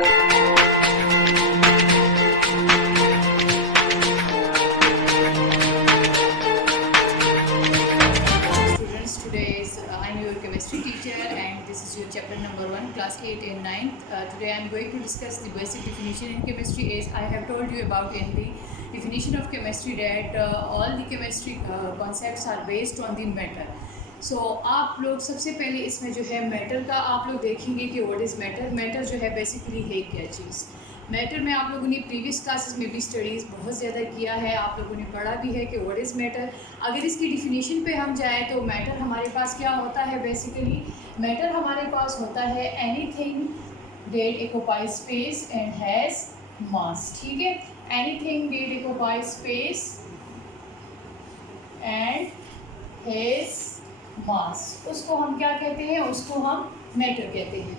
I'm your chemistry teacher and this is your chapter number 1, class 8 and 9. Today I am going to discuss the basic definition in chemistry. As I have told you about in the definition of chemistry that all the chemistry concepts are based on the matter. So आप लोग सबसे पहले इसमें जो है matter का आप लोग देखेंगे कि व्हाट इज़ मैटर. मैटर जो है बेसिकली है क्या चीज़. मैटर में आप लोगों ने प्रीवियस क्लासेस में भी स्टडीज़ बहुत ज़्यादा किया है, आप लोगों ने पढ़ा भी है कि व्हाट इज़ मैटर. अगर इसकी डिफिनीशन पे हम जाएँ तो मैटर हमारे पास क्या होता है. बेसिकली मैटर हमारे पास होता है anything that occupies space and has मास. ठीक है, anything that occupies space and has मास, उसको हम क्या कहते हैं, उसको हम मैटर कहते हैं.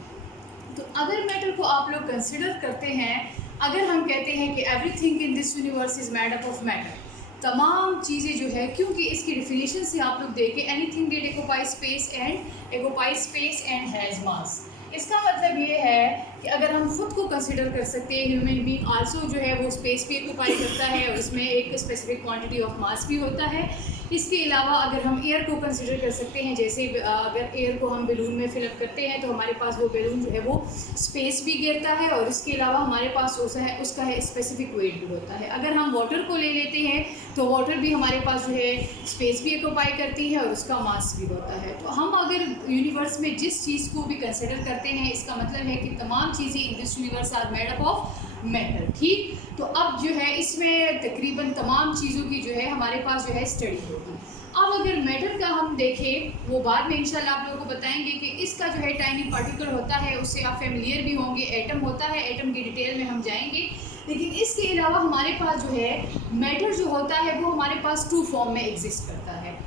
तो अगर मैटर को आप लोग कंसिडर करते हैं, अगर हम कहते हैं कि everything in this universe is made up of matter, तमाम चीज़ें जो है, क्योंकि इसकी डिफिनीशन से आप लोग देखें anything that occupies space and has मास. इसका मतलब ये है कि अगर हम खुद को कंसिडर कर सकते हैं, ह्यूमन बीइंग आल्सो जो है वो स्पेस भी ऑक्युपाई करता है और उसमें एक स्पेसिफिक क्वांटिटी ऑफ मास भी होता है. इसके अलावा अगर हम एयर को कंसिडर कर सकते हैं, जैसे अगर एयर को हम बैलून में फिलअप करते हैं तो हमारे पास वो बैलून जो है वो स्पेस भी घेरता है और इसके अलावा हमारे पास उसका है स्पेसिफिक वेट भी होता है. अगर हम वाटर को ले लेते हैं तो वाटर भी हमारे पास जो है स्पेस भी ऑक्युपाई करती है और उसका मास भी होता है. तो हम अगर यूनिवर्स में जिस चीज़ को भी कंसिडर करते हैं, इसका मतलब है कि तमाम चीज़ें in this universe are made up of matter. ठीक, तो अब जो है इसमें तकरीबन तमाम चीज़ों की जो है हमारे पास जो है स्टडी होगी. अब अगर मैटर का हम देखें, वो बाद में इंशाल्लाह आप लोगों को बताएंगे कि इसका जो है टाइनी पार्टिकल होता है, उससे आप फेमिलियर भी होंगे. एटम होता है, एटम की डिटेल में हम जाएंगे. लेकिन इसके अलावा हमारे पास जो है मैटर जो होता है वो हमारे पास टू फॉर्म में एग्जिस्ट करता है.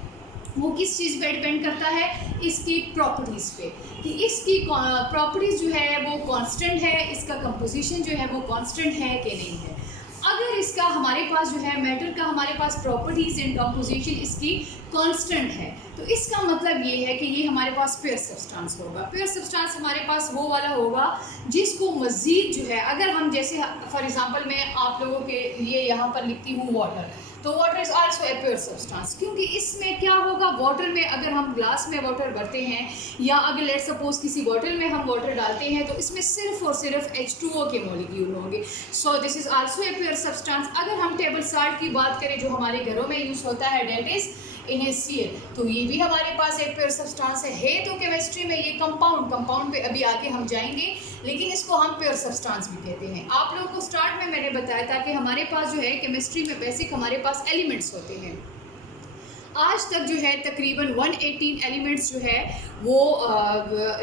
वो किस चीज़ पे डिपेंड करता है, इसकी प्रॉपर्टीज़ पे, कि इसकी प्रॉपर्टीज़ जो है वो कांस्टेंट है, इसका कंपोजिशन जो है वो कांस्टेंट है कि नहीं है. अगर इसका हमारे पास जो है मैटर का हमारे पास प्रॉपर्टीज़ एंड कंपोजिशन इसकी कांस्टेंट है, तो इसका मतलब ये है कि ये हमारे पास प्योर सब्सटेंस होगा. प्योर सब्सटेंस हमारे पास वो वाला होगा जिसको मज़ीद जो है, अगर हम जैसे फॉर एग्जांपल मैं आप लोगों के लिए यहाँ पर लिखती हूँ वाटर, तो water is also a pure substance. क्योंकि इसमें क्या होगा, वाटर में अगर हम ग्लास में वाटर भरते हैं या अगर लेट सपोज किसी बॉटल में हम वाटर डालते हैं तो इसमें सिर्फ और सिर्फ H2O के मॉलिक्यूल होंगे. So this is also a pure substance. अगर हम टेबल साल्ट की बात करें जो हमारे घरों में यूज़ होता है, डेट इज़ NaCl, तो ये भी हमारे पास एक प्योर सब्सटेंस है. तो केमिस्ट्री में ये कंपाउंड पे अभी आके हम जाएंगे, लेकिन इसको हम प्योर सब्सटेंस भी कहते हैं. आप लोगों को स्टार्ट में मैंने बताया था कि हमारे पास जो है केमिस्ट्री में बेसिक हमारे पास एलिमेंट्स होते हैं. आज तक जो है तकरीबन 118 एलिमेंट्स जो है वो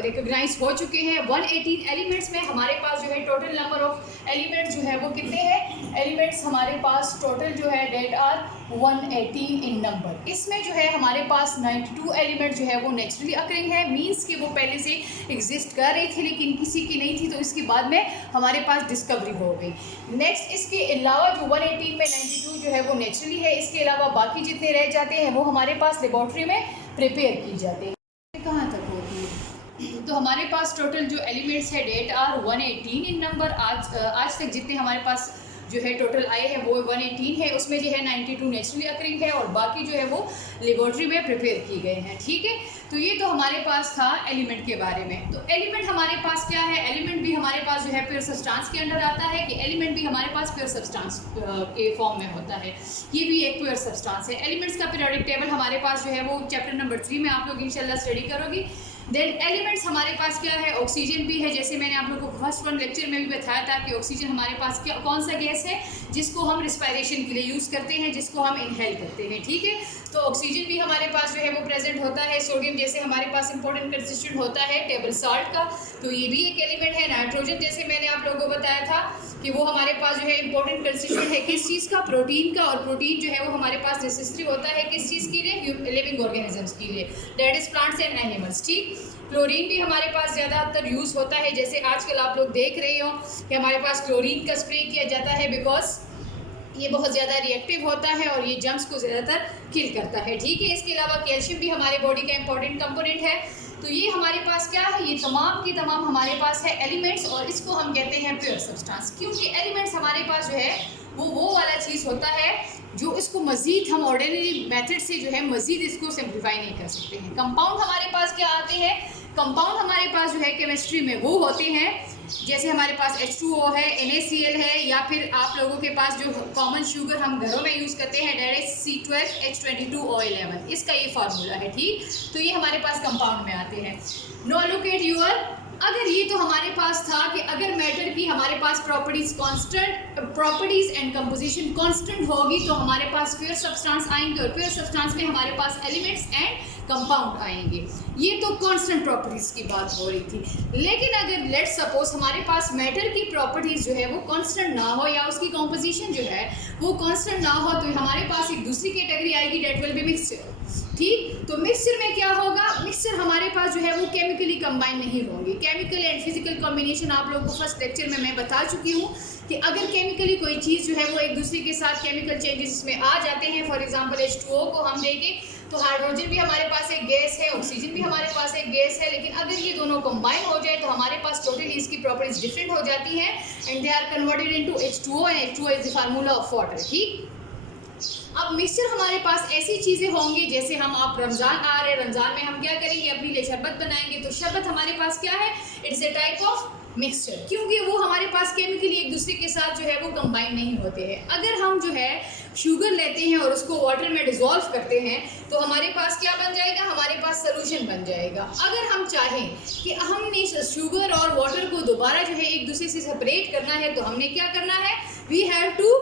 रिकॉग्नाइज हो चुके हैं. 118 एलिमेंट्स में हमारे पास जो है टोटल नंबर ऑफ एलिमेंट्स जो है वो कितने हैं, एलिमेंट्स हमारे पास टोटल जो है डेट आर 118 इन नंबर. इसमें जो है हमारे पास 92 एलिमेंट जो है वो नेचुरली अकरिंग है, मींस कि वो पहले से एग्जिस्ट कर रही थी लेकिन किसी की नहीं थी, तो इसके बाद में हमारे पास डिस्कवरी हो गई. नेक्स्ट इसके अलावा जो 118 में 92 जो है वो नेचुरली है. इसके अलावा बाकी जितने रह जाते हैं वो हमारे पास लेबॉर्ट्री में प्रिपेयर की जाते हैं. कहाँ तक होती है, तो हमारे पास टोटल जो एलिमेंट्स है डेट आर 118 इन नंबर. आज तक जितने हमारे पास जो है टोटल आए हैं वो 118 है. उसमें जो है 92 नेचुरली अकरिंग है और बाकी जो है वो लेबॉर्ट्री में प्रिपेयर की गए हैं. ठीक है, तो ये तो हमारे पास था एलिमेंट के बारे में. तो एलिमेंट हमारे पास क्या है, एलिमेंट भी हमारे पास जो है प्योर सब्सटेंस के अंडर आता है, कि एलिमेंट भी हमारे पास प्योर सब्सटेंस के फॉर्म में होता है. ये भी एक प्योर सब्सटेंस है. एलिमेंट्स का पीरियोडिक टेबल हमारे पास जो है वो चैप्टर नंबर 3 में आप लोग इंशाल्लाह स्टडी करोगी. देन एलिमेंट्स हमारे पास क्या है, ऑक्सीजन भी है. जैसे मैंने आप लोगों को फर्स्ट वन लेक्चर में भी बताया था कि ऑक्सीजन हमारे पास क्या कौन सा गैस है जिसको हम रिस्पायरेशन के लिए यूज़ करते हैं, जिसको हम इनहेल करते हैं. ठीक है, तो ऑक्सीजन भी हमारे पास जो है वो प्रेजेंट होता है. सोडियम जैसे हमारे पास इंपॉर्टेंट कंस्टिट्यूएंट होता है टेबल साल्ट का, तो ये भी एक एलिमेंट है. नाइट्रोजन जैसे मैंने आप लोगों को बताया था कि वो हमारे पास जो है इंपॉर्टेंट कंस्टिट्यूएंट है किस चीज़ का, प्रोटीन का. और प्रोटीन जो है वो हमारे पास नेसेसरी होता है किस चीज़ के लिए, लिविंग ऑर्गेनिजम्स के लिए, that is plants and animals. ठीक, क्लोरीन भी हमारे पास ज़्यादातर यूज़ होता है. जैसे आजकल आप लोग देख रहे हो कि हमारे पास क्लोरीन का स्प्रे किया जाता है, बिकॉज ये बहुत ज़्यादा रिएक्टिव होता है और ये जम्स को ज़्यादातर किल करता है. ठीक है, इसके अलावा कैल्शियम भी हमारे बॉडी का इंपॉर्टेंट कंपोनेंट है. तो ये हमारे पास क्या है, ये तमाम की तमाम हमारे पास है एलिमेंट्स, और इसको हम कहते हैं प्योर सब्सटेंस, क्योंकि एलिमेंट्स हमारे पास जो है वो वाला चीज़ होता है जो इसको मज़ीद हम ऑर्डिनरी मेथड से जो है मज़ीद इसको सिंप्लीफाई नहीं कर सकते हैं। कंपाउंड हमारे पास क्या आते हैं, कंपाउंड हमारे पास जो है केमिस्ट्री में वो होते हैं जैसे हमारे पास H2O है, NaCl है, या फिर आप लोगों के पास जो कॉमन शुगर हम घरों में यूज़ करते हैं डायरेक्ट C12H22O11, इसका ये फार्मूला है, ठीक। तो ये हमारे पास कंपाउंड में आते हैं। नो लुक एट यूर, अगर ये तो हमारे पास था कि अगर मैटर की हमारे पास properties constant, properties and composition constant होगी तो हमारे पास प्योर सब्सटेंस आएंगे, और प्योर सब्सटेंस में हमारे पास एलिमेंट्स एंड कंपाउंड आएंगे। ये तो कांस्टेंट प्रॉपर्टीज की बात हो रही थी। लेकिन अगर लेट सपोज हमारे पास मैटर की प्रॉपर्टीज जो है वो कांस्टेंट ना हो, या उसकी कंपोजिशन जो है वो कांस्टेंट ना हो, तो हमारे पास एक दूसरी कैटेगरी आएगी, डेट विल बी मिक्सचर, ठीक। तो मिक्सचर में क्या होगा, मिक्सचर हमारे पास जो है वो केमिकली कंबाइन नहीं होंगे। केमिकल एंड फिजिकल कॉम्बिनेशन आप लोगों को फर्स्ट लेक्चर में मैं बता चुकी हूँ कि अगर केमिकली कोई चीज़ जो है वो एक दूसरे के साथ केमिकल चेंजेस इसमें आ जाते हैं, फॉर एग्जांपल H2O को हम देखें तो हाइड्रोजन भी हमारे पास एक गैस है, ऑक्सीजन भी हमारे पास एक गैस है, लेकिन अगर ये दोनों कंबाइन हो जाए तो हमारे पास टोटली इसकी प्रॉपर्टीज डिफरेंट हो जाती हैं and they are converted into H2O and H2O is the formula of water, ठीक। अब मिक्सचर हमारे पास ऐसी चीज़ें होंगी जैसे हम आप रमज़ान आ रहे हैं, रमज़ान में हम क्या करेंगे, अपने लिए शरबत बनाएंगे, तो शरबत हमारे पास क्या है, it's a type of mixture, क्योंकि वो हमारे पास केमिकली एक दूसरे के साथ जो है वो कंबाइन नहीं होते हैं। अगर हम जो है शुगर लेते हैं और उसको वाटर में डिज़ोल्व करते हैं तो हमारे पास क्या बन जाएगा, हमारे पास सोल्यूशन बन जाएगा। अगर हम चाहें कि हमने शुगर और वाटर को दोबारा जो है एक दूसरे से सेपरेट करना है तो हमने क्या करना है, we have to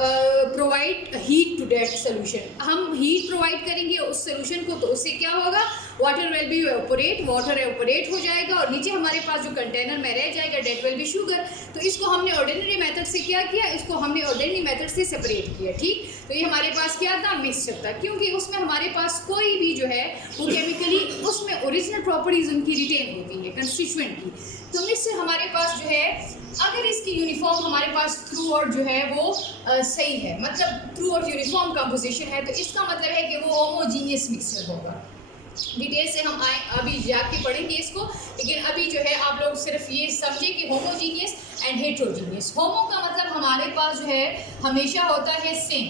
provide heat to that solution. हम हीट प्रोवाइड करेंगे उस सोल्यूशन को, तो उससे क्या होगा, water will be evaporate, water evaporate हो जाएगा और नीचे हमारे पास जो कंटेनर में रह जाएगा डेट विल बी शुगर। तो इसको हमने ऑर्डिनरी मेथड से क्या किया, इसको हमने ऑर्डिनरी मेथड से सेपरेट किया, ठीक। तो ये हमारे पास क्या था, मिक्सचर था, क्योंकि उसमें हमारे पास कोई भी जो है वो केमिकली उसमें ओरिजिनल प्रॉपर्टीज उनकी रिटेन होती है कंस्टिट्यूएंट की। तो मिक्सचर हमारे पास जो है अगर इसकी यूनिफॉर्म हमारे पास थ्रू आउट जो है वो सही है, मतलब थ्रू आउट यूनिफॉर्म कंपोजिशन है, तो इसका मतलब है कि वो होमोजीनियस मिक्सचर होगा। डिटेल से हम आए अभी जाके पढ़ेंगे इसको, लेकिन अभी जो है आप लोग सिर्फ ये समझें कि होमोजीनियस एंड हेट्रोजीनियस। होमो का मतलब हमारे पास जो है हमेशा होता है same,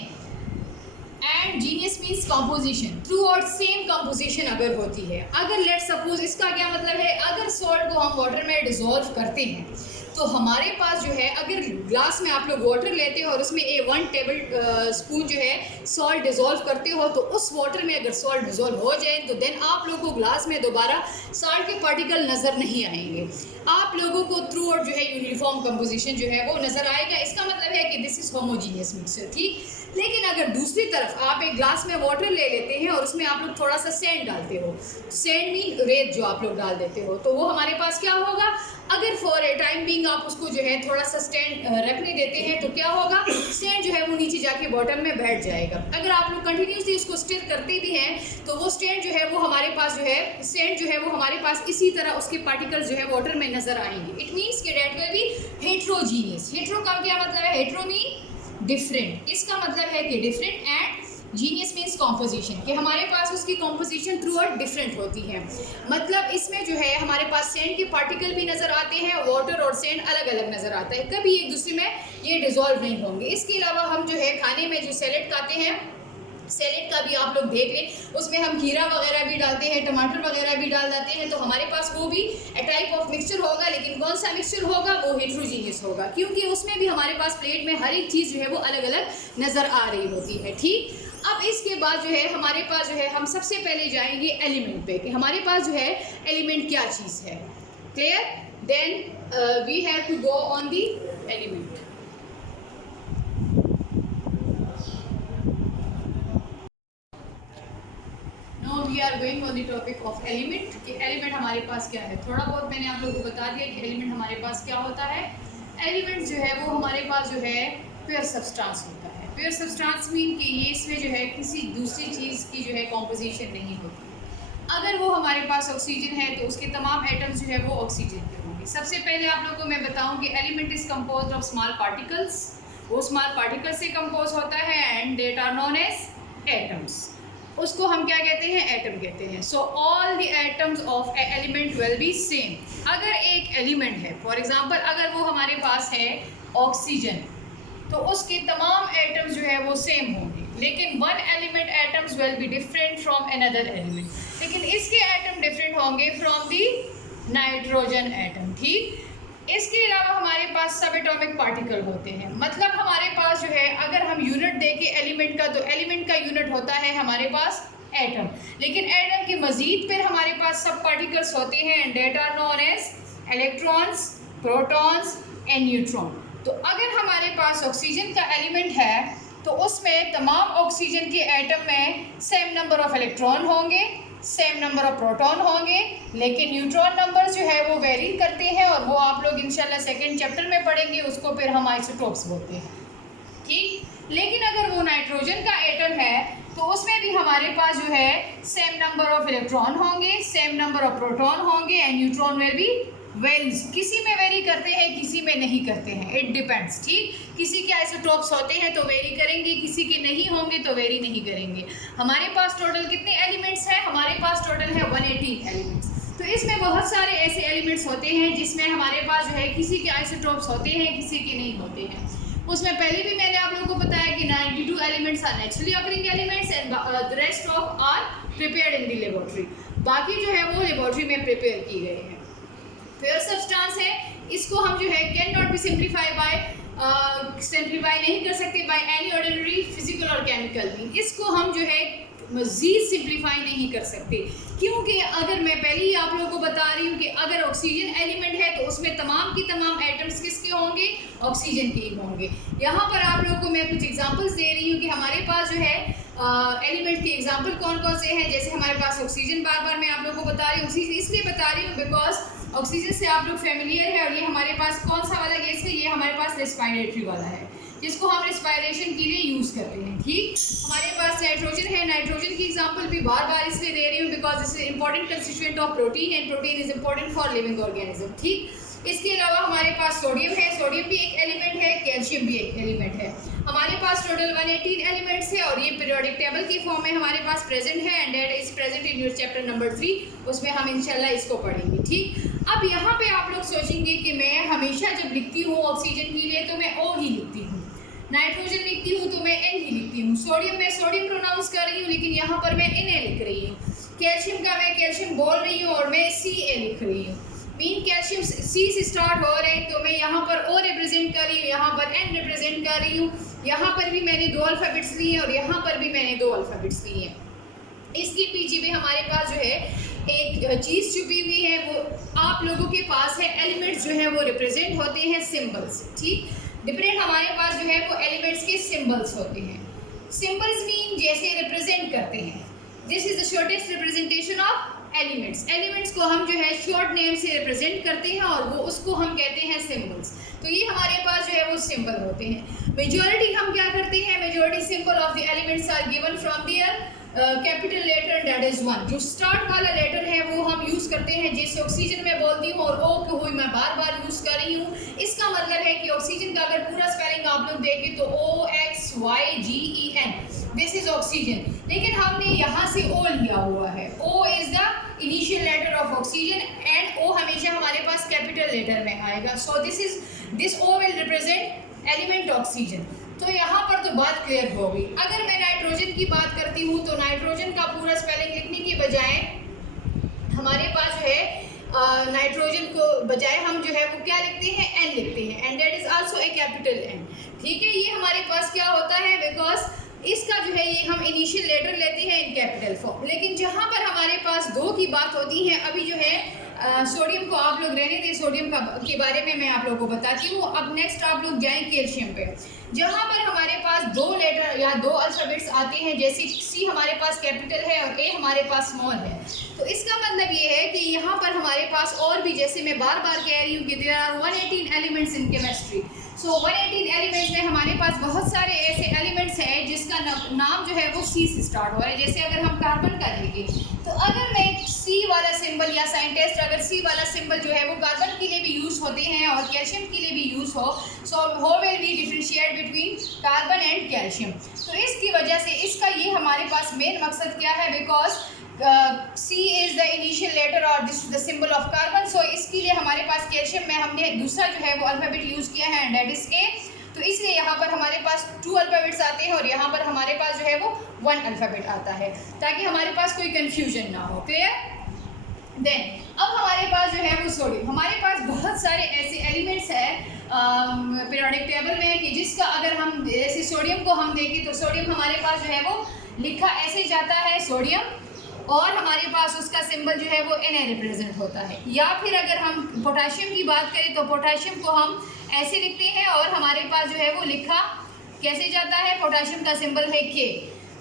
and genius means composition, through out same composition अगर होती है। अगर लेट सपोज, इसका क्या मतलब है, अगर सॉल्ट को हम वाटर में डिसॉल्व करते हैं तो हमारे पास जो है अगर ग्लास में आप लोग वाटर लेते हो और उसमें 1 टेबल स्पून जो है सॉल्ट डिसॉल्व करते हो, तो उस वाटर में अगर सॉल्ट डिसॉल्व हो जाए तो देन आप लोगों को ग्लास में दोबारा सॉल्ट के पार्टिकल नज़र नहीं आएंगे, आप लोगों को थ्रू आउट जो है यूनिफॉर्म कंपोजिशन जो है वो नज़र आएगा। इसका मतलब है कि दिस इज़ होमोजीनियस मिक्सचर, ठीक। लेकिन अगर दूसरी तरफ आप एक ग्लास में वाटर ले लेते हैं और उसमें आप लोग थोड़ा सा सैंड डालते हो, सैंड मीन रेत जो आप लोग डाल देते हो, तो वो हमारे पास क्या होगा, अगर फॉर ए टाइम बीइंग आप उसको जो है थोड़ा सा स्टैंड रखने देते हैं तो क्या होगा, स्टैंड जो है वो नीचे जाके बॉटम में बैठ जाएगा। अगर आप लोग कंटिन्यूसली उसको स्टिर करते भी हैं तो वो स्टैंड जो है वो हमारे पास जो है स्टैंड जो है वो हमारे पास इसी तरह उसके पार्टिकल्स जो है वाटर में नजर आएंगे। इट मीन्स कि that will be heterogeneous. Hetero का क्या मतलब है, हेट्रो मीन डिफरेंट, इसका मतलब है कि different, and genius means composition, कि हमारे पास उसकी कॉम्पोजिशन थ्रू आउट डिफरेंट होती है। मतलब इसमें जो है हमारे पास सैंड के पार्टिकल भी नज़र आते हैं, वाटर और सैंड अलग अलग नज़र आता है, कभी एक दूसरे में ये डिसॉल्व नहीं होंगे। इसके अलावा हम जो है खाने में जो सैलेड खाते हैं, सैलेड का भी आप लोग देख लें, उसमें हम खीरा वगैरह भी डालते हैं, टमाटर वगैरह भी डाल देते हैं, तो हमारे पास वो भी ए टाइप ऑफ मिक्सचर होगा। लेकिन कौन सा मिक्सचर होगा, वो हेट्रोजीनियस होगा, क्योंकि उसमें भी हमारे पास प्लेट में हर एक चीज़ जो है वो अलग अलग नज़र आ रही होती है, ठीक। अब इसके बाद जो है हमारे पास जो है हम सबसे पहले जाएंगे एलिमेंट पे, कि हमारे पास जो है एलिमेंट क्या चीज़ है, clear. Then we have to go on the element. Now we are going on the topic of element, कि एलिमेंट हमारे पास क्या है। थोड़ा बहुत मैंने आप लोगों को बता दिया कि एलिमेंट हमारे पास क्या होता है। एलिमेंट जो है वो हमारे पास जो है प्योर सब्सटेंस होता है। प्योर सब्सटेंस मीन कि ये इसमें जो है किसी दूसरी चीज़ की जो है कॉम्पोजिशन नहीं होती। अगर वो हमारे पास ऑक्सीजन है तो उसके तमाम एटम्स जो है वो ऑक्सीजन के होंगे। सबसे पहले आप लोगों को मैं बताऊं कि element is composed of small particles, वो स्मॉल पार्टिकल से कंपोज होता है, and that are known as atoms. उसको हम क्या कहते हैं, एटम कहते हैं। So all the atoms of element will be same. अगर एक एलिमेंट है, फॉर एग्जांपल अगर वो हमारे पास है ऑक्सीजन, तो उसके तमाम एटम्स जो है वो सेम होंगे, लेकिन one element atoms will be different from another element, लेकिन इसके एटम डिफरेंट होंगे फ्रॉम दी नाइट्रोजन एटम। ठीक, इसके अलावा हमारे पास सब एटॉमिक पार्टिकल होते हैं। मतलब हमारे पास जो है, अगर हम यूनिट देखें एलिमेंट का, तो एलिमेंट का यूनिट होता है हमारे पास एटम, लेकिन एटम के मजीद फिर हमारे पास सब पार्टिकल्स होते हैं, and that are known as electrons, protons and neutron. तो अगर हमारे पास ऑक्सीजन का एलिमेंट है, तो उसमें तमाम ऑक्सीजन के एटम में सेम नंबर ऑफ इलेक्ट्रॉन होंगे, सेम नंबर ऑफ प्रोटॉन होंगे, लेकिन न्यूट्रॉन नंबर जो है वो वेरी करते हैं, और वो आप लोग इंशाल्लाह सेकंड चैप्टर में पढ़ेंगे, उसको फिर हम आइसोटोप्स बोलते हैं। ठीक, लेकिन अगर वो नाइट्रोजन का एटम है, तो उसमें भी हमारे पास जो है सेम नंबर ऑफ इलेक्ट्रॉन होंगे, सेम नंबर ऑफ प्रोटॉन होंगे, and neutron will be varies. किसी में वेरी करते हैं, किसी में नहीं करते हैं, इट डिपेंड्स। ठीक, किसी के आइसोटोप्स होते हैं तो वेरी करेंगे, किसी के नहीं होंगे तो वेरी नहीं करेंगे। हमारे पास टोटल कितने एलिमेंट्स हैं? हमारे पास टोटल है 118 एलिमेंट्स। तो इसमें बहुत सारे ऐसे एलिमेंट्स होते हैं जिसमें हमारे पास जो है किसी के आइसोटोप्स होते हैं, किसी के नहीं होते हैं। उसमें पहले भी मैंने आप लोगों को बताया कि 92 elements are naturally occurring elements, and the rest of are prepared in the laboratory. बाकी जो है वो लेबोरेटरी में प्रिपेयर की गए हैं। फेयर सब्सटेंस है, इसको हम जो है कैन नॉट बी सिंप्लीफाई नहीं कर सकते बाय एनी ऑर्डिनरी फिजिकल और केमिकल मीन। इसको हम जो है मज़ीद सिंप्लीफाई नहीं कर सकते, क्योंकि अगर मैं पहले ही आप लोगों को बता रही हूँ कि अगर ऑक्सीजन एलिमेंट है तो उसमें तमाम की तमाम एटम्स किसके होंगे? ऑक्सीजन के ही होंगे। यहाँ पर आप लोगों को मैं कुछ एग्जांपल्स दे रही हूँ कि हमारे पास जो है एलिमेंट के एग्जांपल कौन कौन से हैं। जैसे हमारे पास ऑक्सीजन, बार बार मैं आप लोगों को बता रही हूँ, ऑक्सीजन इसलिए बता रही हूँ बिकॉज ऑक्सीजन से आप लोग फेमिलियर है, और ये हमारे पास कौन सा वाला गैस है? ये हमारे पास रेस्पिरेटरी वाला है, जिसको हम रेस्पिरेशन के लिए यूज़ करते हैं। ठीक, हमारे पास नाइट्रोजन है, नाइट्रोजन की एग्जांपल भी बार बार इसलिए दे रही हूँ because it's important constituent of protein, and protein is important for living organism. ठीक, इसके अलावा हमारे पास सोडियम है, सोडियम भी एक एलिमेंट है, कैल्शियम भी एक एलिमेंट है। हमारे पास टोटल 118 एलिमेंट्स है, और ये पीरियोडिक टेबल की फॉर्म में हमारे पास प्रेजेंट है, and that is present in your chapter number 3, उसमें हम इंशाल्लाह इसको पढ़ेंगे। ठीक, अब यहाँ पे आप लोग सोचेंगे कि मैं हमेशा जब लिखती हूँ ऑक्सीजन के लिए तो मैं O ही लिखती हूँ, नाइट्रोजन लिखती हूँ तो मैं N ही लिखती हूँ, सोडियम मैं सोडियम प्रोनाउंस कर रही हूँ लेकिन यहाँ पर मैं Na लिख रही हूँ, कैल्शियम का मैं कैल्शियम बोल रही हूँ और मैं Ca लिख रही हूँ। मीन कैल्शियम C से स्टार्ट हो रहे हैं तो मैं यहाँ पर O रिप्रेजेंट कर रही हूँ, यहाँ पर N रिप्रेजेंट कर रही हूँ, यहाँ पर भी मैंने 2 अल्फ़ाबेट्स लिए हैं और यहाँ पर भी मैंने 2 अल्फ़ाबेट्स लिए हैं। इसके पीछे भी हमारे पास जो है एक चीज़ छुपी हुई है, वो आप लोगों के पास है। एलिमेंट्स जो है वो रिप्रेजेंट होते हैं सिंबल्स। ठीक, डिफरेंट हमारे पास जो है वो एलिमेंट्स के सिंबल्स होते हैं। सिंबल्स मीन जैसे रिप्रेजेंट करते हैं, this is the shortest representation of elements. Elements को हम जो है शॉर्ट नेम से रिप्रेजेंट करते हैं और वो उसको हम कहते हैं सिंबल्स। तो ये हमारे पास जो है वो सिंबल होते हैं। मेजॉरिटी हम क्या करते हैं, majority symbol of the elements are given from their capital letter, that is 1। जो स्टार्ट वाला लेटर है वो हम यूज़ करते हैं, जैसे ऑक्सीजन में बोलती हूँ और ओ को हुई मैं बार बार यूज़ कर रही हूँ। इसका मतलब है कि ऑक्सीजन का अगर पूरा स्पेलिंग आप लोग देखें तो OXYGEN, दिस इज ऑक्सीजन, लेकिन हमने यहाँ से O लिया हुआ है। O is the initial letter of oxygen and O हमेशा हमारे पास कैपिटल लेटर में आएगा। So this O will represent element oxygen. तो यहाँ पर तो बात क्लियर हो गई। अगर मैं नाइट्रोजन की बात करती हूँ तो नाइट्रोजन का पूरा स्पेलिंग लिखने की बजाय हमारे पास जो है नाइट्रोजन को बजाय हम जो है वो क्या लिखते हैं, N लिखते हैं, and that is also a capital N। ठीक है, ये हमारे पास क्या होता है, बिकॉज इसका जो है ये हम इनिशियल लेटर लेते हैं इन कैपिटल फॉर्म। लेकिन जहाँ पर हमारे पास 2 की बात होती है, अभी जो है सोडियम को आप लोग रहने दें, सोडियम के बारे में मैं आप लोगों को बताती हूँ। अब नेक्स्ट आप लोग जाएं कैल्शियम पे, जहाँ पर हमारे पास 2 लेटर या 2 अल्फ़ाबेट्स आते हैं, जैसे C हमारे पास कैपिटल है और A हमारे पास स्मॉल है। तो इसका मतलब ये है कि यहाँ पर हमारे पास और भी, जैसे मैं बार बार कह रही हूँ कि there are 118 elements in chemistry. So 118 elements में हमारे पास बहुत सारे ऐसे एलिमेंट्स हैं जिसका नाम जो है वो C से स्टार्ट हो रहा है। जैसे अगर हम कार्बन का लेंगे तो अगर मैं C वाला सिंबल या साइंटिस्ट अगर C वाला सिंबल जो है वो कार्बन के लिए भी यूज़ होते हैं और कैल्शियम के लिए भी यूज़ हो, so how will we differentiate between carbon and calcium. तो इसकी वजह से इसका ये हमारे पास मेन मकसद क्या है, because C is the initial letter और this is the symbol of carbon. So इसके लिए हमारे पास कैल्शियम में हमने दूसरा जो है वो अल्फ़ाबेट यूज़ किया है, एंड दैट इज़ A। तो इसलिए यहाँ पर हमारे पास 2 अल्फ़ाबेट्स आते हैं और यहाँ पर हमारे पास जो है वो 1 अल्फ़ाबेट आता है, ताकि हमारे पास कोई कन्फ्यूजन ना हो। क्लियर? देन अब हमारे पास जो है वो सोडियम, हमारे पास बहुत सारे ऐसे एलिमेंट्स हैं पीरियोडिक टेबल में कि जिसका अगर हम जैसे सोडियम को हम देखें तो सोडियम हमारे पास जो है वो लिखा ऐसे जाता है सोडियम, और हमारे पास उसका सिंबल जो है वो Na रिप्रेजेंट होता है। या फिर अगर हम पोटाशियम की बात करें तो पोटाशियम को हम ऐसे लिखते हैं और हमारे पास जो है वो लिखा कैसे जाता है, पोटाशियम का सिंबल है K,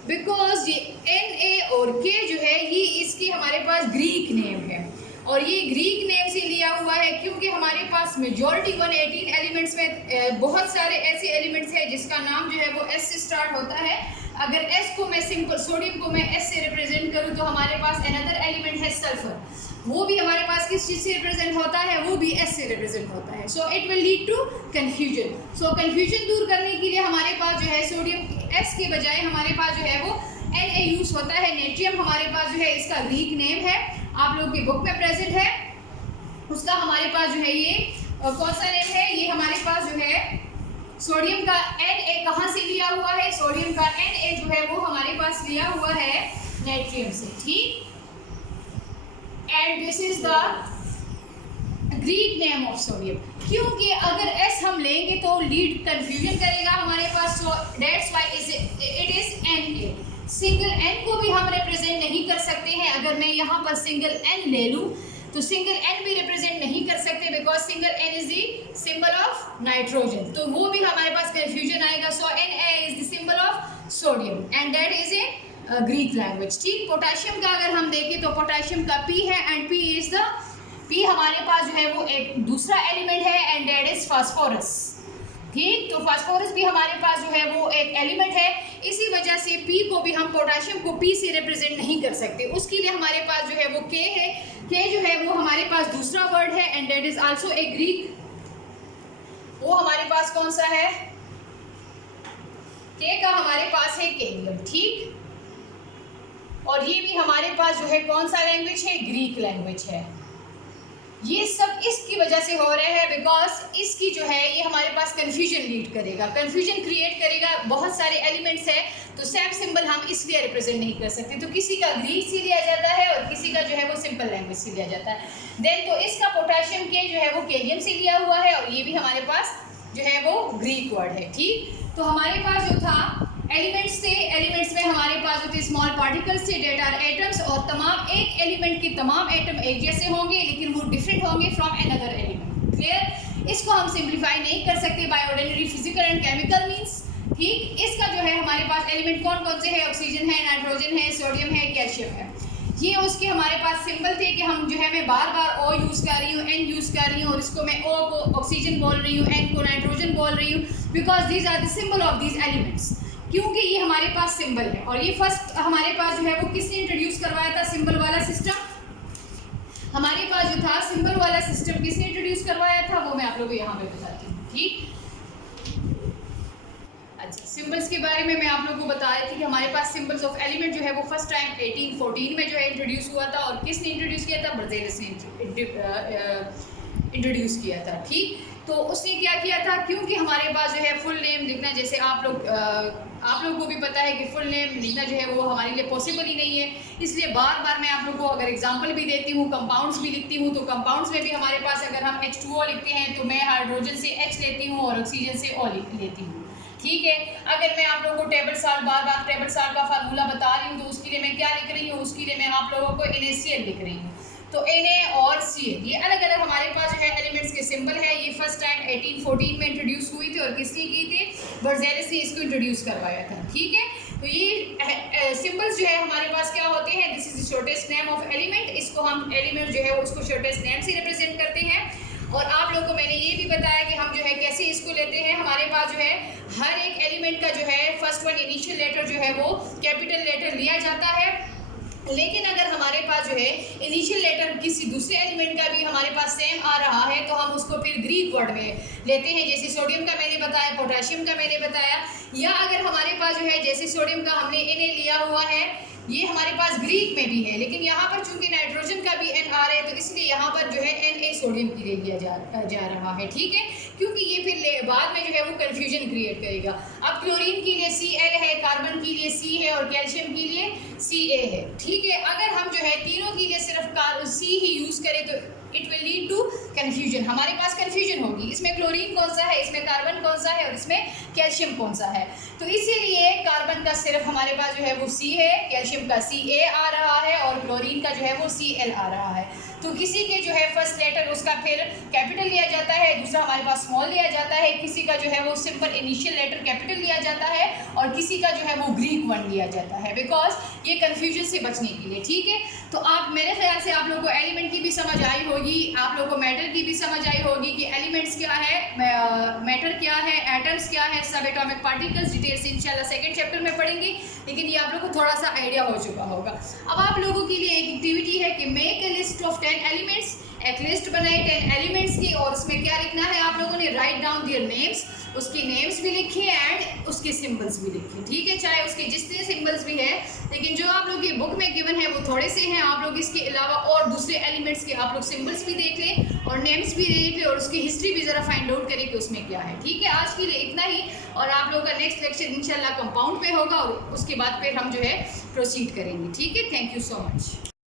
बिकॉज ये Na और K जो है ये इसकी हमारे पास ग्रीक नेम है, और ये ग्रीक नेम से लिया हुआ है क्योंकि हमारे पास मेजॉरिटी 118 एलिमेंट्स में बहुत सारे ऐसे एलिमेंट्स हैं जिसका नाम जो है वो S से स्टार्ट होता है। अगर S को मैं सिंपल सोडियम को मैं S से रिप्रेजेंट करूँ तो हमारे पास अनदर एलिमेंट है सल्फर, वो भी हमारे पास किस चीज़ से रिप्रेजेंट होता है, वो भी S से रिप्रेजेंट होता है। So it will lead to confusion. So confusion दूर करने के लिए हमारे पास जो है सोडियम S के बजाय हमारे पास जो है वो Na यूज़ होता है। नेट्रियम हमारे पास जो है इसका ग्रीक नेम है, आप लोगों की बुक में प्रेजेंट है, उसका हमारे पास जो है ये कौन सा नेम है, ये हमारे पास जो है सोडियम का Na कहाँ से लिया हुआ है, सोडियम का Na जो है वो हमारे पास लिया हुआ है नेट्रियम से, ठीक। And this is the Greek name of sodium, क्योंकि अगर S हम लेंगे तो लीड कंफ्यूजन करेगा हमारे पास, so that's why it is Na। Single N को भी हम रिप्रेजेंट नहीं कर सकते हैं। अगर मैं यहाँ पर सिंगल N ले लूँ तो सिंगल N भी रिप्रेजेंट नहीं कर सकते, because single N is the symbol of nitrogen, तो वो भी हमारे पास कंफ्यूजन आएगा। सो Na is the symbol of sodium and that is a Greek language, ठीक। पोटेशियम का अगर हम देखें तो पोटेशियम का P है, एंड P हमारे पास जो है वो एक दूसरा एलिमेंट है, एंड दैट इज फास्फोरस, ठीक। तो फास्फोरस भी हमारे पास जो है वो एक एलिमेंट है, इसी वजह से P को भी हम पोटेशियम को P से रिप्रेजेंट नहीं कर सकते। उसके लिए हमारे पास जो है वो K है, K जो है वो हमारे पास दूसरा वर्ड है, and that is also a Greek. वो हमारे पास कौन सा है, K का हमारे पास है केलियम, ठीक। और ये भी हमारे पास जो है कौन सा लैंग्वेज है, ग्रीक लैंग्वेज है। ये सब इसकी वजह से हो रहा है बिकॉज इसकी जो है ये हमारे पास कन्फ्यूजन लीड करेगा, कन्फ्यूजन क्रिएट करेगा। बहुत सारे एलिमेंट्स है तो सेम सिंबल हम इसलिए रिप्रेजेंट नहीं कर सकते, तो किसी का ग्रीक से लिया जाता है और किसी का जो है वो सिंपल लैंग्वेज से लिया जाता है। देन तो इसका पोटेशियम के जो है वो केलियम से लिया हुआ है, और ये भी हमारे पास जो है वो ग्रीक वर्ड है, ठीक। तो हमारे पास जो था एलिमेंट्स थे, एलिमेंट्स में हमारे पास जो थे स्मॉल पार्टिकल्स थे, डेट आर एटम्स, और तमाम एक एलिमेंट के तमाम एटम एक जैसे होंगे लेकिन वो डिफरेंट होंगे फ्रॉम अनदर एलिमेंट, क्लियर। इसको हम सिंप्लीफाई नहीं कर सकते by ordinary physical and chemical means, ठीक। इसका जो है हमारे पास एलिमेंट कौन कौन से है, ऑक्सीजन है, नाइट्रोजन है, सोडियम है, कैल्शियम है। ये उसके हमारे पास सिंबल थे कि हम जो है मैं बार बार O यूज़ कर रही हूँ, N यूज़ कर रही हूँ, और इसको मैं O को ऑक्सीजन बोल रही हूँ, N को नाइट्रोजन बोल रही हूँ, because these are the symbol of these elements, क्योंकि ये हमारे पास सिंबल है। और ये फर्स्ट हमारे पास जो है वो किसने इंट्रोड्यूस करवाया था, सिंबल वाला सिस्टम। हमारे पास जो था सिंबल वाला सिस्टम किसने इंट्रोड्यूस करवाया था, वो मैं आप लोगों को यहाँ पे बताती हूँ, ठीक। अच्छा, सिंबल्स के बारे में मैं आप लोगों को बता रही थी कि हमारे पास सिंबल्स ऑफ एलिमेंट जो है वो फर्स्ट टाइम 1814 में जो है इंट्रोड्यूस हुआ था, और किसने इंट्रोड्यूस किया था, बर्जेलियस ने इंट्रोड्यूस किया था, ठीक। तो उसने क्या किया था, क्योंकि हमारे पास जो है फुल नेम लिखना, जैसे आप लोगों को भी पता है कि फुल नेम लिखना जो है वो हमारे लिए पॉसिबल ही नहीं है, इसलिए बार बार मैं आप लोगों को अगर एग्जांपल भी देती हूँ, कंपाउंड्स भी लिखती हूँ, तो कंपाउंड्स में भी हमारे पास अगर हम H2O लिखते हैं तो मैं हाइड्रोजन से H लेती हूँ और ऑक्सीजन से O लेती हूँ, ठीक है। अगर मैं आप लोगों को टेबल साल्ट बार टेबल साल्ट का फार्मूला बता रही हूँ तो उसके लिए मैं क्या लिख रही हूँ, उसके लिए मैं आप लोगों को NaCl लिख रही हूँ। तो Na और Cl ये अलग अलग हमारे पास जो है एलिमेंट्स के सिंबल है। ये फर्स्ट टाइम 1814 में इंट्रोड्यूस हुई थी, और किसने की थी, बर्जेलियस ने इसको इंट्रोड्यूस करवाया था, ठीक है। तो ये सिंबल्स जो है हमारे पास क्या होते हैं, this is the shortest name of element. इसको हम एलिमेंट जो है उसको शॉर्टेस्ट नेम से रिप्रेजेंट करते हैं। और आप लोगों को मैंने ये भी बताया कि हम जो है कैसे इसको लेते हैं। हमारे पास जो है हर एक एलिमेंट का जो है फर्स्ट वन इनिशियल लेटर जो है वो कैपिटल लेटर लिया जाता है, लेकिन अगर हमारे पास जो है इनिशियल लेटर किसी दूसरे एलिमेंट का भी हमारे पास सेम आ रहा है तो हम उसको फिर ग्रीक वर्ड में लेते हैं, जैसे सोडियम का मैंने बताया, पोटेशियम का मैंने बताया। या अगर हमारे पास जो है जैसे सोडियम का हमने Na लिया हुआ है, ये हमारे पास ग्रीक में भी है, लेकिन यहाँ पर चूंकि नाइट्रोजन का भी N आ रहा है तो इसलिए यहाँ पर जो है Na सोडियम के लिए लिया जा रहा है, ठीक है, क्योंकि ये फिर बाद में जो है वो कन्फ्यूजन क्रिएट करेगा। अब क्लोरीन के लिए Cl है, कार्बन के लिए C है और कैल्शियम के लिए Ca है, ठीक है। अगर हम जो है तीनों के लिए सिर्फ C ही यूज़ करें तो it will lead to confusion, हमारे पास कन्फ्यूजन होगी, इसमें क्लोरीन कौन सा है, इसमें कार्बन कौन सा है और इसमें कैल्शियम कौन सा है। तो इसीलिए कार्बन का सिर्फ हमारे पास जो है वो C है, कैल्शियम का Ca आ रहा है और क्लोरीन का जो है वो Cl आ रहा है। तो किसी के जो है फर्स्ट लेटर उसका फिर कैपिटल लिया जाता है, दूसरा हमारे पास स्मॉल लिया जाता है, किसी का जो है वो सिंपल इनिशियल लेटर कैपिटल लिया जाता है और किसी का जो है वो ग्रीक वन लिया जाता है, बिकॉज ये कन्फ्यूजन से बचने के लिए, ठीक है। तो आप मेरे ख्याल से आप लोगों को एलिमेंट की भी समझ आई होगी, आप लोगों को मैटर की भी समझ आई होगी कि एलिमेंट्स क्या है, मैटर क्या है, एटम्स क्या है, सब एटॉमिक पार्टिकल्स डिटेल्स इंशाल्लाह सेकंड चैप्टर में पढ़ेंगे, लेकिन ये आप लोगों को थोड़ा सा आइडिया हो चुका होगा। अब आप लोगों के लिए एक एक्टिविटी है कि make a list of 10 elements, एक लिस्ट बनाए 10 एलिमेंट्स की और उसमें क्या लिखना है आप लोगों ने, राइट डाउन देयर नेम्स, उसके नेम्स भी लिखे एंड उसके सिंबल्स भी लिखे, ठीक है, चाहे उसके जितने सिंबल्स भी हैं, लेकिन जो आप लोग की बुक में गिवन है वो थोड़े से हैं, आप लोग इसके अलावा और दूसरे एलिमेंट्स के आप लोग सिंबल्स भी देख लें और नेम्स भी देख लें और उसकी हिस्ट्री भी ज़रा फाइंड आउट करें कि उसमें क्या है, ठीक है। आज के लिए इतना ही और आप लोग का नेक्स्ट लेक्चर इंशाल्लाह कंपाउंड पे होगा और उसके बाद फिर हम जो है प्रोसीड करेंगे, ठीक है। Thank you so much.